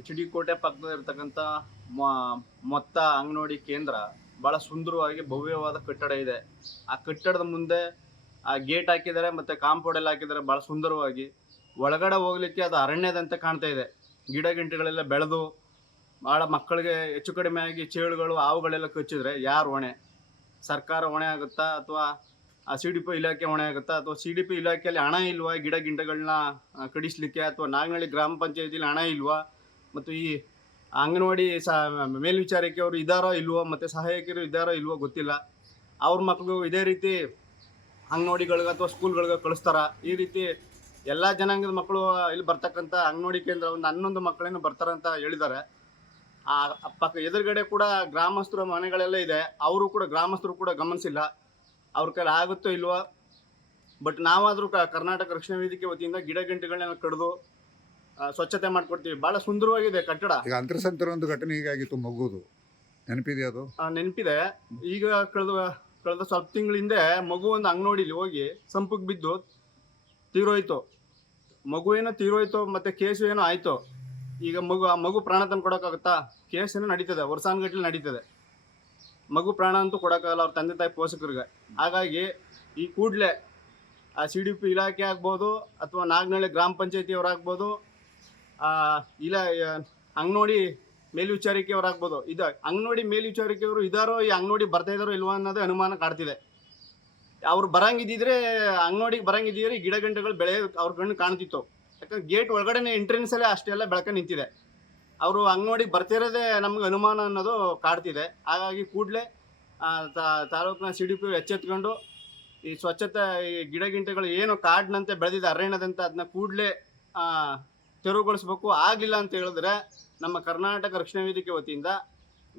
H D ಕೋಟೆ ಪಕ್ಕದಲ್ಲಿರ್ತಕ್ಕಂಥ ಮೊತ್ತ ಅಂಗನವಾಡಿ ಕೇಂದ್ರ ಭಾಳ ಸುಂದರವಾಗಿ ಭವ್ಯವಾದ ಕಟ್ಟಡ ಇದೆ. ಆ ಕಟ್ಟಡದ ಮುಂದೆ ಆ ಗೇಟ್ ಹಾಕಿದ್ದಾರೆ ಮತ್ತು ಕಾಂಪೌಂಡ್ ಎಲ್ಲ ಹಾಕಿದ್ದಾರೆ ಭಾಳ ಸುಂದರವಾಗಿ. ಒಳಗಡೆ ಹೋಗ್ಲಿಕ್ಕೆ ಅದು ಅರಣ್ಯದಂತೆ ಕಾಣ್ತಾ ಇದೆ. ಗಿಡ ಗಂಟೆಗಳೆಲ್ಲ ಬೆಳೆದು ಭಾಳ ಮಕ್ಕಳಿಗೆ ಹೆಚ್ಚು ಕಡಿಮೆ ಆಗಿ ಚೇಳುಗಳು ಹಾವುಗಳೆಲ್ಲ ಕಚ್ಚಿದ್ರೆ ಯಾರು ಹೊಣೆ? ಸರ್ಕಾರ ಹೊಣೆ ಆಗುತ್ತಾ ಅಥವಾ CDP ಇಲಾಖೆ ಹೊಣೆ ಆಗುತ್ತಾ? ಅಥವಾ CDP ಇಲಾಖೆಯಲ್ಲಿ ಹಣ ಇಲ್ವಾ ಗಿಡ ಗಿಂಡಗಳನ್ನ ಕಡಿಸ್ಲಿಕ್ಕೆ? ಅಥವಾ ನಾಗನಹಳ್ಳಿ ಗ್ರಾಮ ಪಂಚಾಯತಿಲಿ ಹಣ ಇಲ್ವಾ? ಮತ್ತು ಈ ಅಂಗನವಾಡಿ ಮೇಲ್ವಿಚಾರಕಿಯವರು ಇದ್ದಾರೋ ಇಲ್ವೋ, ಮತ್ತು ಸಹಾಯಕಿಯರು ಇದ್ದಾರೋ ಇಲ್ವೋ ಗೊತ್ತಿಲ್ಲ. ಅವ್ರ ಮಕ್ಕಳು ಇದೇ ರೀತಿ ಅಂಗನವಾಡಿಗಳಿಗೆ ಅಥವಾ ಸ್ಕೂಲ್ಗಳಿಗೆ ಕಳಿಸ್ತಾರ? ಈ ರೀತಿ ಎಲ್ಲ ಜನಾಂಗದ ಮಕ್ಕಳು ಇಲ್ಲಿ ಬರ್ತಕ್ಕಂಥ ಅಂಗನವಾಡಿ ಕೇಂದ್ರ ಒಂದು 11 ಮಕ್ಕಳೇನು ಬರ್ತಾರಂತ ಹೇಳಿದ್ದಾರೆ. ಆ ಪಕ್ಕ ಎದುರುಗಡೆ ಕೂಡ ಗ್ರಾಮಸ್ಥರ ಮನೆಗಳೆಲ್ಲ ಇದೆ. ಅವರು ಕೂಡ ಗ್ರಾಮಸ್ಥರು ಕೂಡ ಗಮನಿಸಿಲ್ಲ. ಅವ್ರ ಕೈಲಿ ಆಗುತ್ತೋ ಇಲ್ವೋ. ಬಟ್ ನಾವಾದರೂ ಕರ್ನಾಟಕ ರಕ್ಷಣಾ ವೇದಿಕೆ ವತಿಯಿಂದ ಗಿಡ ಗಂಟೆಗಳನ್ನ ಕಡಿದು ಸ್ವಚ್ಛತೆ ಮಾಡ್ಕೊಡ್ತೀವಿ. ಭಾಳ ಸುಂದರವಾಗಿದೆ ಕಟ್ಟಡ. ಈಗ ಅಂತರ್ಸಂತರ ಒಂದು ಘಟನೆ ಹೀಗಾಗಿತ್ತು, ಮಗುದು ನೆನಪಿದೆ? ಅದು ನೆನಪಿದೆ. ಈಗ ಕಳೆದ ಸ್ವಲ್ಪ ತಿಂಗಳ ಹಿಂದೆ ಮಗು ಒಂದು ಅಂಗನವಾಡಿಲಿ ಹೋಗಿ ಸಂಪಕ್ಕೆ ಬಿದ್ದು ತೀರೋಯ್ತು. ಮಗು ಏನೋ ತೀರೋಯ್ತು, ಮತ್ತು ಕೇಸು ಏನೋ ಆಯಿತು. ಈಗ ಮಗು ಪ್ರಾಣ ತಂದು ಕೊಡೋಕ್ಕಾಗುತ್ತಾ? ಕೇಸ್ ಏನೋ ನಡೀತದೆ, ವರ್ಷಾನುಗಟ್ಟಲೆ ನಡೀತದೆ. ಮಗು ಪ್ರಾಣ ಅಂತೂ ಕೊಡೋಕ್ಕಾಗಲ್ಲ ಅವ್ರ ತಂದೆ ತಾಯಿ ಪೋಷಕರಿಗೆ. ಹಾಗಾಗಿ ಈ ಕೂಡಲೇ CDP ಇಲಾಖೆ ಆಗ್ಬೋದು ಅಥವಾ ನಾಗನಹಳ್ಳಿ ಗ್ರಾಮ ಪಂಚಾಯತಿಯವರಾಗ್ಬೋದು, ಇಲ್ಲ ಅಂಗನವಾಡಿ ಮೇಲ್ವಿಚಾರಕಿಯವರಾಗ್ಬೋದು, ಅಂಗನವಾಡಿ ಮೇಲ್ವಿಚಾರಕಿಯವರು ಇದ್ದಾರೋ, ಈ ಅಂಗನವಾಡಿ ಬರ್ತಾ ಇದ್ದಾರೋ ಇಲ್ವೋ ಅನ್ನೋದೇ ಅನುಮಾನ ಕಾಡ್ತಿದೆ. ಅವ್ರು ಬರಂಗಿದ್ದಿದ್ರೆ ಅಂಗನವಾಡಿಗೆ ಬರಂಗಿದ್ದಿದ್ರೆ ಗಿಡ ಗಂಟೆಗಳು ಅವ್ರ ಕಣ್ಣು ಕಾಣ್ತಿತ್ತು. ಯಾಕಂದ್ರೆ ಗೇಟ್ ಒಳಗಡೆ ಎಂಟ್ರೆನ್ಸಲ್ಲೇ ಅಷ್ಟೆಲ್ಲ ಬೆಳಕ ನಿಂತಿದೆ. ಅವರು ಅಂಗನವಾಡಿಗೆ ಬರ್ತಿರೋದೇ ನಮ್ಗೆ ಅನುಮಾನ ಅನ್ನೋದು ಕಾಡ್ತಿದೆ. ಹಾಗಾಗಿ ಕೂಡಲೇ ತಾಲೂಕಿನ CDP ಎಚ್ಚೆತ್ಕೊಂಡು ಈ ಸ್ವಚ್ಛತೆ, ಈ ಗಿಡ ಗಿಂಟೆಗಳು ಏನು ಕಾಡಿನಂತೆ ಬೆಳೆದಿದೆ ಅರಣ್ಯದಂತೆ, ಅದನ್ನ ಕೂಡಲೇ ತೆರವುಗೊಳಿಸ್ಬೇಕು. ಆಗಲಿಲ್ಲ ಅಂತ ಹೇಳಿದ್ರೆ ನಮ್ಮ ಕರ್ನಾಟಕ ರಕ್ಷಣಾ ವೇದಿಕೆ ವತಿಯಿಂದ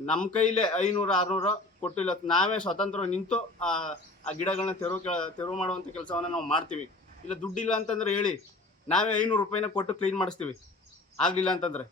ನಮ್ಮ ಕೈಲೇ 500-600 ಕೊಟ್ಟಿಲ್ಲ, ನಾವೇ ಸ್ವತಂತ್ರ ನಿಂತು ಆ ಗಿಡಗಳನ್ನ ತೆರವು ಮಾಡುವಂಥ ಕೆಲಸವನ್ನು ನಾವು ಮಾಡ್ತೀವಿ. ಇಲ್ಲ ದುಡ್ಡಿಲ್ಲ ಅಂತಂದರೆ ಹೇಳಿ, ನಾವೇ 500 ರೂಪಾಯಿನ ಕೊಟ್ಟು ಕ್ಲೀನ್ ಮಾಡಿಸ್ತೀವಿ ಆಗಲಿಲ್ಲ ಅಂತಂದರೆ.